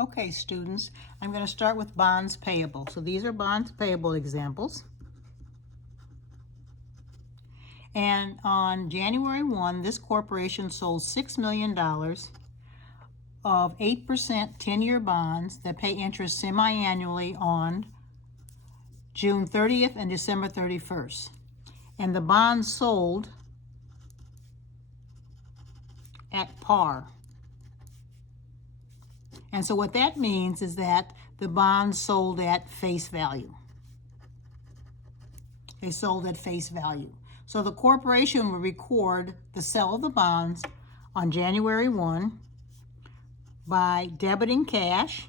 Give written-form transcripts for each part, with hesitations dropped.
Okay, students, I'm going to start with bonds payable. So these are bonds payable examples. And on January 1, this corporation sold $6 million of 8% 10-year bonds that pay interest semi-annually on June 30th and December 31st. And the bonds sold at par. And so what that means is that the bonds sold at face value. They sold at face value. So the corporation will record the sale of the bonds on January 1 by debiting cash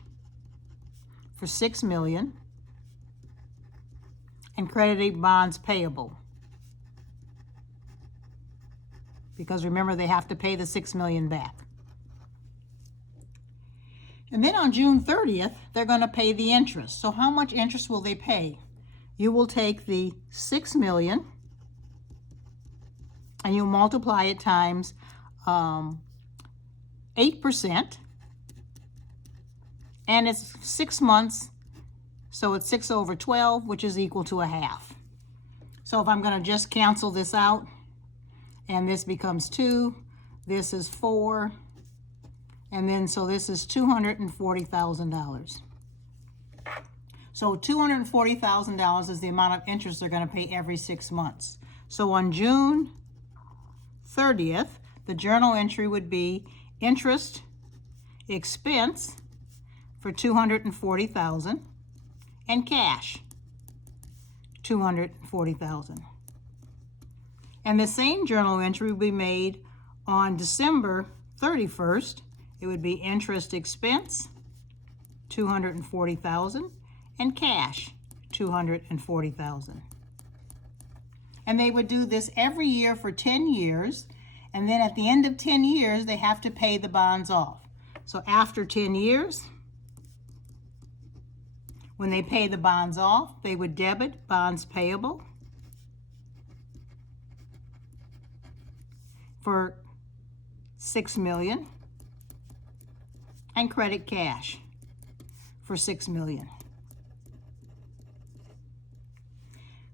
for $6 million and crediting bonds payable. Because remember, they have to pay the $6 million back. And then on June 30th, they're going to pay the interest. So how much interest will they pay? You will take the $6 million and you multiply it times 8%, and it's 6 months, so it's 6 over 12, which is equal to a half. So if I'm going to just cancel this out, and this becomes 2, this is 4, and then so this is $240,000. So $240,000 is the amount of interest they're going to pay every 6 months. So on June 30th, the journal entry would be interest expense for $240,000 and cash $240,000. And the same journal entry would be made on December 31st. It would be interest expense $240,000 and cash $240,000. And they would do this every year for 10 years, and then at the end of 10 years, they have to pay the bonds off. So after 10 years, when they pay the bonds off, they would debit bonds payable for $6 million and credit cash for $6 million.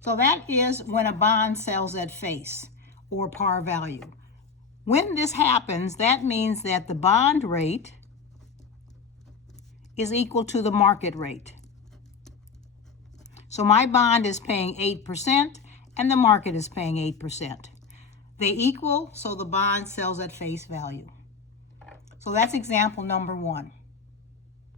So that is when a bond sells at face or par value. When this happens, that means that the bond rate is equal to the market rate. So my bond is paying 8% and the market is paying 8%. They equal, so the bond sells at face value. So that's example number 1.